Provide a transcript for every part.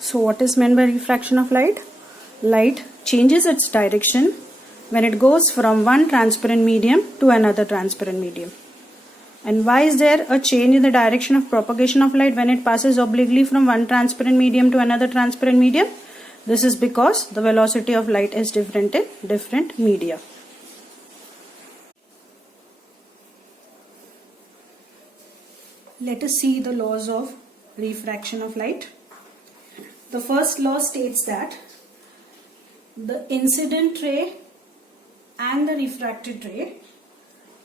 So what is meant by refraction of light? Light changes its direction when it goes from one transparent medium to another transparent medium. And why is there a change in the direction of propagation of light when it passes obliquely from one transparent medium to another transparent medium? This is because the velocity of light is different in different media. Let us see the laws of refraction of light. The first law states that the incident ray and the refracted ray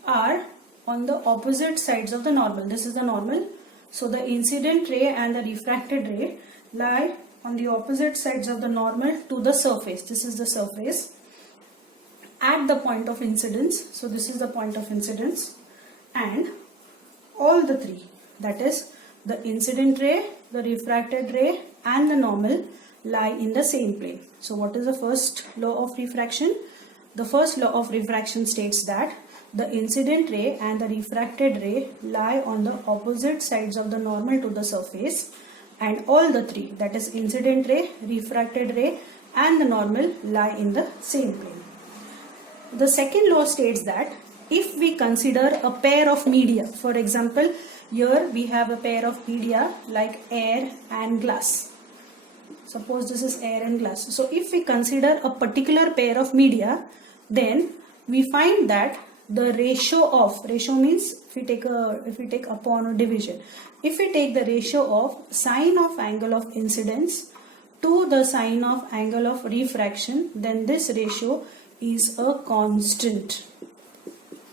are on the opposite sides of the normal. This is the normal. So the incident ray and the refracted ray lie on the opposite sides of the normal to the surface. This is the surface at the point of incidence. So this is the point of incidence, and all the three, that is the incident ray, the refracted ray and the normal, lie in the same plane. So what is the first law of refraction? The first law of refraction states that the incident ray and the refracted ray lie on the opposite sides of the normal to the surface, and all the three, that is incident ray, refracted ray and the normal, lie in the same plane. The second law states that if we consider a pair of media, for example, here we have a pair of media like air and glass. Suppose this is air and glass. So if we consider a particular pair of media, then we find that the ratio means if we take upon or division, if we take the ratio of sine of angle of incidence to the sine of angle of refraction, then this ratio is a constant,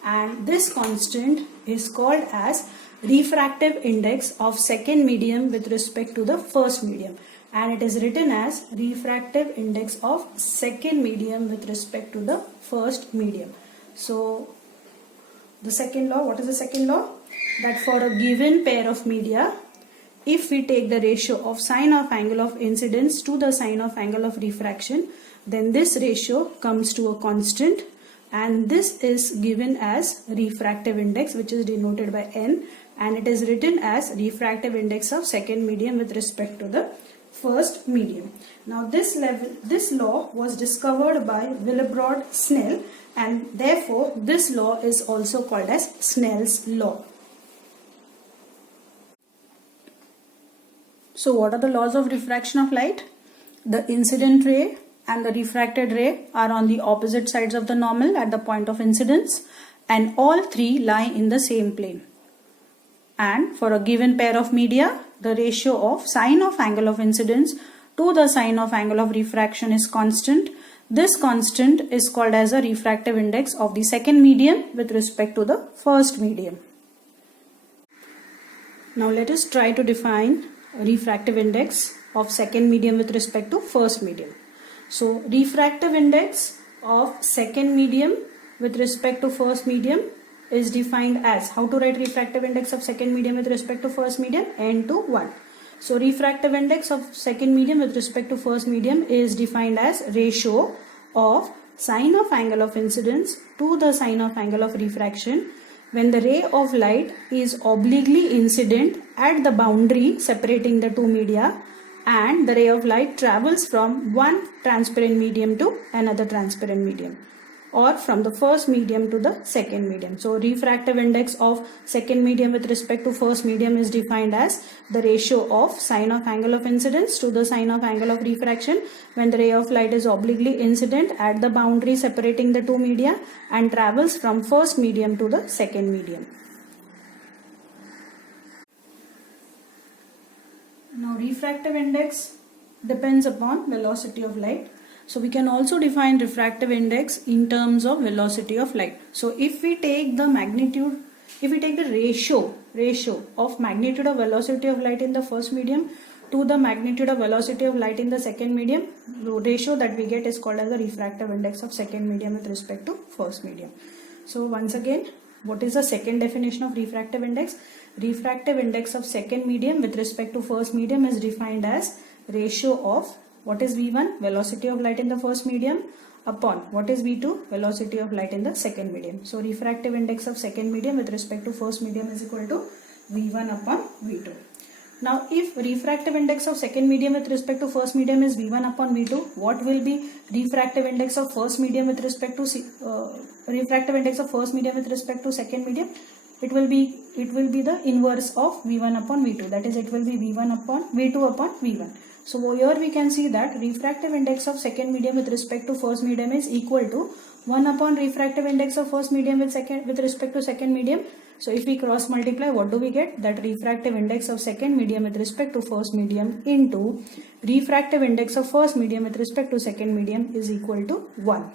and this constant is called as refractive index of second medium with respect to the first medium, and it is written as refractive index of second medium with respect to the first medium. So the second law, what is the second law? That for a given pair of media, if we take the ratio of sine of angle of incidence to the sine of angle of refraction, then this ratio comes to a constant, and this is given as refractive index, which is denoted by n, and it is written as refractive index of second medium with respect to the first medium. Now this law was discovered by Willebrord Snell, and therefore this law is also called as Snell's law. So what are the laws of refraction of light? The incident ray and the refracted ray are on the opposite sides of the normal at the point of incidence, and all three lie in the same plane. And for a given pair of media, the ratio of sine of angle of incidence to the sine of angle of refraction is constant. This constant is called as a refractive index of the second medium with respect to the first medium. Now let us try to define a refractive index of second medium with respect to first medium. So refractive index of second medium with respect to first medium is defined as, how to write refractive index of second medium with respect to first medium? N to 1. So refractive index of second medium with respect to first medium is defined as ratio of sine of angle of incidence to the sine of angle of refraction when the ray of light is obliquely incident at the boundary separating the two media, and the ray of light travels from one transparent medium to another transparent medium, or from the first medium to the second medium. So refractive index of second medium with respect to first medium is defined as the ratio of sine of angle of incidence to the sine of angle of refraction when the ray of light is obliquely incident at the boundary separating the two media and travels from first medium to the second medium. Now refractive index depends upon velocity of light. So we can also define refractive index in terms of velocity of light. So if we take the ratio of magnitude of velocity of light in the first medium to the magnitude of velocity of light in the second medium, the ratio that we get is called as the refractive index of second medium with respect to first medium. So once again, what is the second definition of refractive index? Refractive index of second medium with respect to first medium is defined as ratio of, what is V1? Velocity of light in the first medium, upon what is V2? Velocity of light in the second medium. So refractive index of second medium with respect to first medium is equal to V1 upon V2. Now, if refractive index of second medium with respect to first medium is V1 upon V2, what will be refractive index of first medium with respect to refractive index of first medium with respect to second medium? It will be the inverse of V1 upon V2. That is, it will be V1 upon V2 upon V1. So here we can see that refractive index of second medium with respect to first medium is equal to 1 upon refractive index of first medium with respect to second medium. So if we cross multiply, what do we get? That refractive index of second medium with respect to first medium into refractive index of first medium with respect to second medium is equal to 1.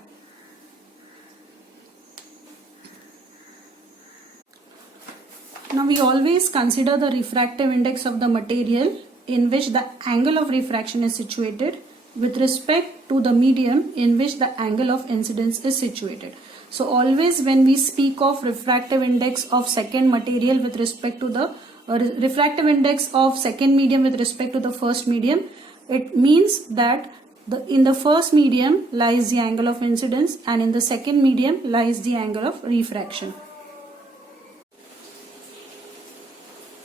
Now we always consider the refractive index of the material in which the angle of refraction is situated with respect to the medium in which the angle of incidence is situated. So always when we speak of refractive index of second material with respect to the refractive index of second medium with respect to the first medium, it means that in the first medium lies the angle of incidence and in the second medium lies the angle of refraction.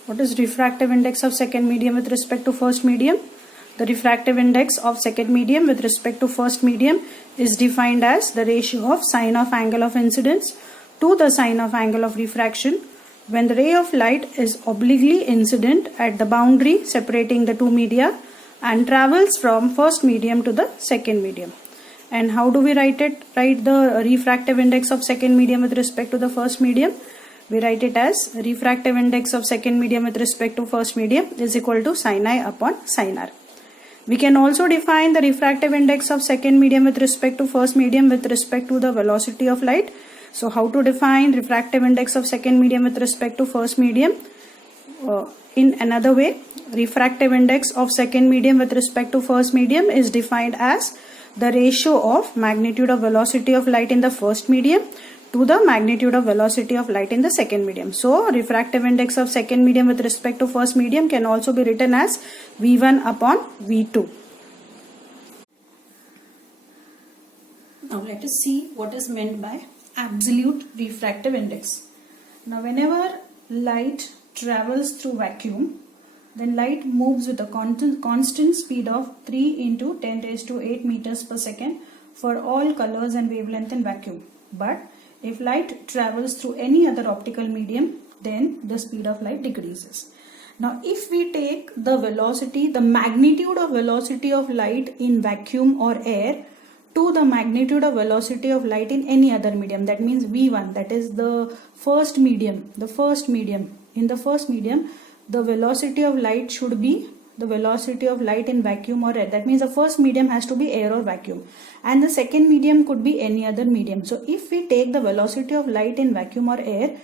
What is refractive index of second medium with respect to first medium? The refractive index of second medium with respect to first medium is defined as the ratio of sine of angle of incidence to the sine of angle of refraction when the ray of light is obliquely incident at the boundary separating the two media and travels from first medium to the second medium. And how do we write it? Write the refractive index of second medium with respect to the first medium. We write it as refractive index of second medium with respect to first medium is equal to sin I upon sin R. We can also define the refractive index of second medium with respect to first medium with respect to the velocity of light. So how to define refractive index of second medium with respect to first medium? In another way, refractive index of second medium with respect to first medium is defined as the ratio of magnitude of velocity of light in the first medium to the magnitude of velocity of light in the second medium. So refractive index of second medium with respect to first medium can also be written as V1 upon V2. Now let us see what is meant by absolute refractive index. Now whenever light travels through vacuum, then light moves with a constant speed of 3 into 10 raised to 8 meters per second for all colors and wavelength in vacuum. But if light travels through any other optical medium, then the speed of light decreases. Now, if we take the velocity, the magnitude of velocity of light in vacuum or air to the magnitude of velocity of light in any other medium, that means V1, that is the first medium. In the first medium, the velocity of light should be the velocity of light in vacuum or air. That means the first medium has to be air or vacuum, and the second medium could be any other medium. So if we take the velocity of light in vacuum or air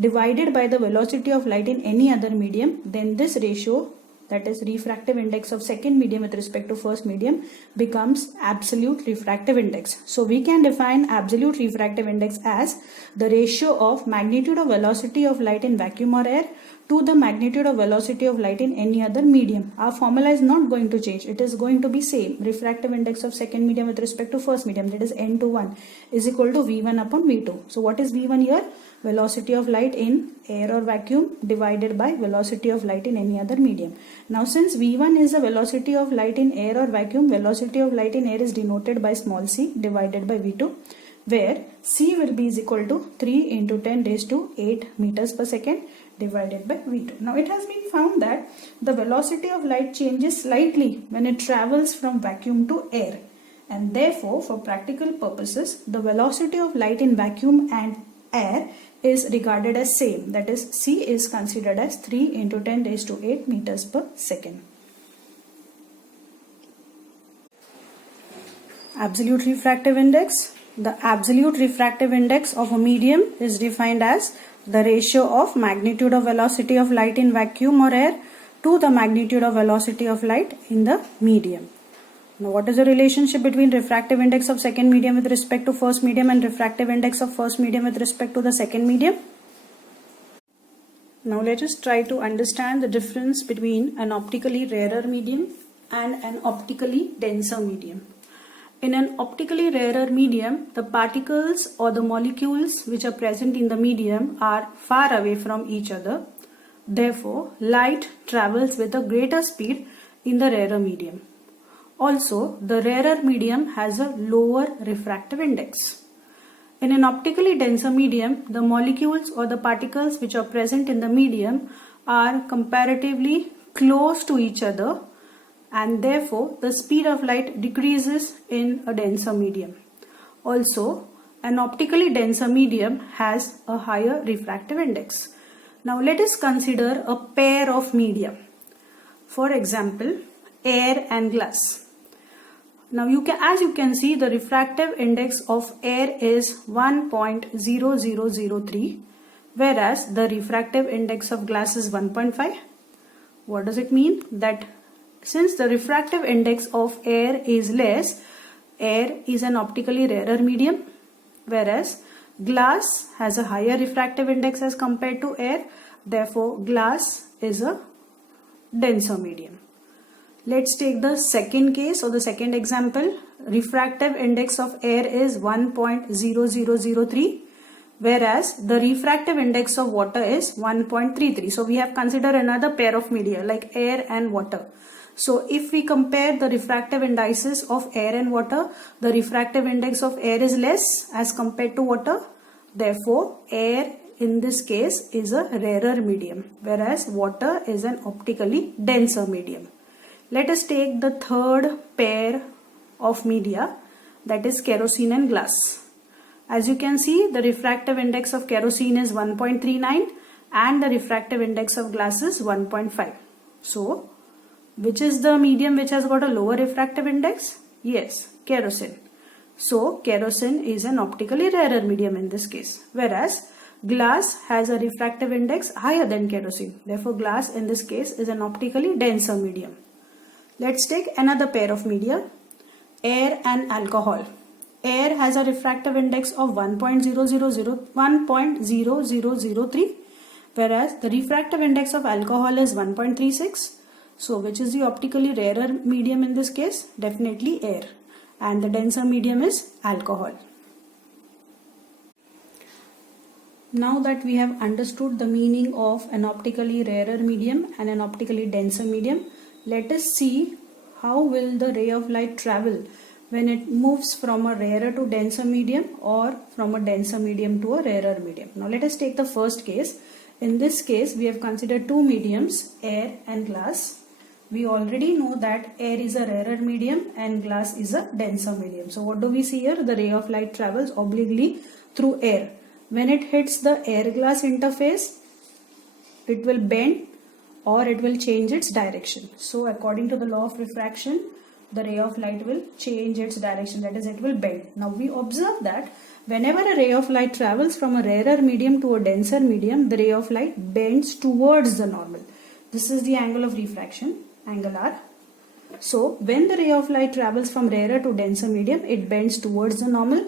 divided by the velocity of light in any other medium, then this ratio, that is refractive index of second medium with respect to first medium, becomes absolute refractive index. So we can define absolute refractive index as the ratio of magnitude of velocity of light in vacuum or air to the magnitude of velocity of light in any other medium. Our formula is not going to change. It is going to be same. Refractive index of second medium with respect to first medium, that is n to 1, is equal to V1 upon V2. So what is V1 here? Velocity of light in air or vacuum divided by velocity of light in any other medium. Now since V1 is the velocity of light in air or vacuum, velocity of light in air is denoted by small c divided by V2, where c will be is equal to 3 into 10 raised to 8 meters per second divided by V2. Now it has been found that the velocity of light changes slightly when it travels from vacuum to air, and therefore for practical purposes the velocity of light in vacuum and air is regarded as same, that is c is considered as 3 into 10 raised to 8 meters per second. Absolute refractive index. The absolute refractive index of a medium is defined as the ratio of magnitude of velocity of light in vacuum or air to the magnitude of velocity of light in the medium. Now what is the relationship between refractive index of second medium with respect to first medium and refractive index of first medium with respect to the second medium? Now let us try to understand the difference between an optically rarer medium and an optically denser medium. In an optically rarer medium, the particles or the molecules which are present in the medium are far away from each other, Therefore, light travels with a greater speed in the rarer medium. Also, the rarer medium has a lower refractive index. In an optically denser medium, the molecules or the particles which are present in the medium are comparatively close to each other, and therefore the speed of light decreases in a denser medium. Also, an optically denser medium has a higher refractive index. Now let us consider a pair of media. For example, air and glass. Now as you can see, the refractive index of air is 1.0003, whereas the refractive index of glass is 1.5. What does it mean? That since the refractive index of air is less, air is an optically rarer medium, whereas glass has a higher refractive index as compared to air. Therefore, glass is a denser medium. Let's take the second case or the second example. Refractive index of air is 1.0003, whereas the refractive index of water is 1.33. So we have considered another pair of media like air and water. So if we compare the refractive indices of air and water, the refractive index of air is less as compared to water. Therefore, air in this case is a rarer medium, whereas water is an optically denser medium. Let us take the third pair of media, that is kerosene and glass. As you can see, the refractive index of kerosene is 1.39 and the refractive index of glass is 1.5. So, which is the medium which has got a lower refractive index? Yes, kerosene. So, kerosene is an optically rarer medium in this case, whereas glass has a refractive index higher than kerosene. Therefore, glass in this case is an optically denser medium. Let's take another pair of media, air and alcohol. Air has a refractive index of 1.0003, whereas the refractive index of alcohol is 1.36. So, which is the optically rarer medium in this case? Definitely air. And the denser medium is alcohol. Now that we have understood the meaning of an optically rarer medium and an optically denser medium, let us see how will the ray of light travel when it moves from a rarer to denser medium or from a denser medium to a rarer medium. Now let us take the first case. In this case, we have considered two mediums, air and glass. We already know that air is a rarer medium and glass is a denser medium. So what do we see here? The ray of light travels obliquely through air. When it hits the air glass interface, it will bend or it will change its direction. So according to the law of refraction, the ray of light will change its direction, that is, it will bend. Now we observe that whenever a ray of light travels from a rarer medium to a denser medium, the ray of light bends towards the normal. This is the angle of refraction, angle R. So when the ray of light travels from rarer to denser medium, it bends towards the normal,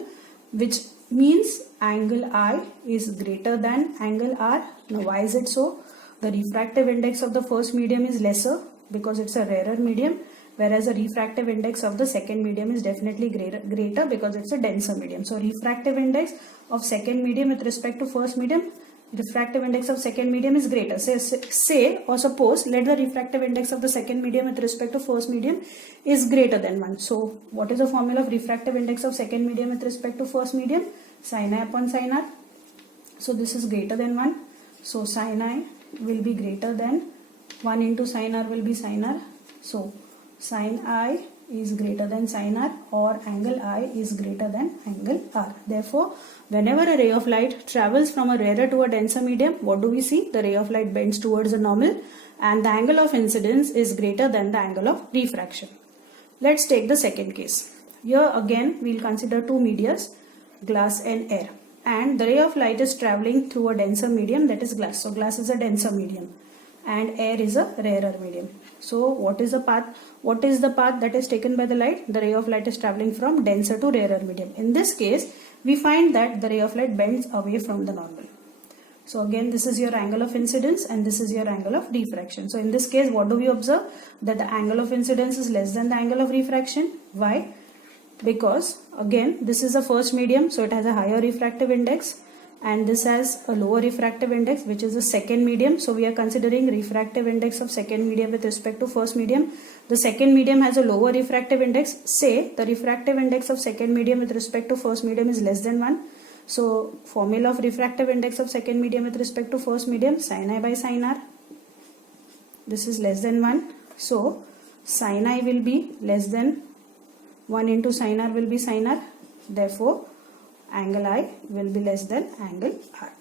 which means angle I is greater than angle R. Now why is it so? The refractive index of the first medium is lesser because it's a rarer medium, whereas the refractive index of the second medium is definitely greater because it's a denser medium. So refractive index of second medium with respect to first medium, refractive index of second medium is greater. Say or suppose, let the refractive index of the second medium with respect to first medium is greater than 1. So what is the formula of refractive index of second medium with respect to first medium? Sin I upon sin R. So this is greater than 1. So sin I will be greater than 1 into sin R will be sin R. So sin I is greater than sin R, or angle I is greater than angle R. Therefore, whenever a ray of light travels from a rarer to a denser medium, what do we see? The ray of light bends towards the normal and the angle of incidence is greater than the angle of refraction. Let's take the second case. Here again we will consider two medias, glass and air. And the ray of light is traveling through a denser medium, that is glass. So glass is a denser medium and air is a rarer medium. So what is the path? What is the path that is taken by the light? The ray of light is traveling from denser to rarer medium. In this case, we find that the ray of light bends away from the normal. So again, this is your angle of incidence and this is your angle of refraction. So in this case, what do we observe? That the angle of incidence is less than the angle of refraction. Why? Because again, this is a first medium, so it has a higher refractive index. and this has a lower refractive index, which is the second medium. So we are considering refractive index of second medium with respect to first medium. The second medium has a lower refractive index. Say the refractive index of second medium with respect to first medium is less than 1. So formula of refractive index of second medium with respect to first medium, sin I by sin R. This is less than 1. So sin I will be less than 1 into sin R will be sin R. Therefore, angle I will be less than angle R.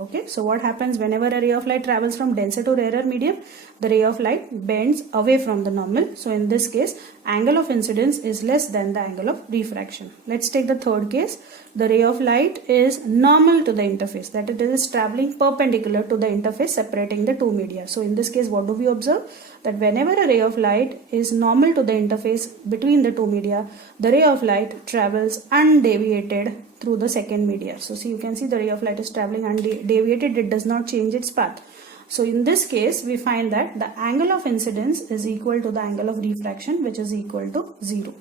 Okay, so what happens whenever a ray of light travels from denser to rarer medium? The ray of light bends away from the normal. So in this case, angle of incidence is less than the angle of refraction. Let's take the third case. The ray of light is normal to the interface, that it is traveling perpendicular to the interface separating the two media. So in this case, what do we observe? That whenever a ray of light is normal to the interface between the two media, the ray of light travels undeviated through the second media. So see, you can see the ray of light is traveling undeviated, it does not change its path. So in this case, we find that the angle of incidence is equal to the angle of refraction, which is equal to 0.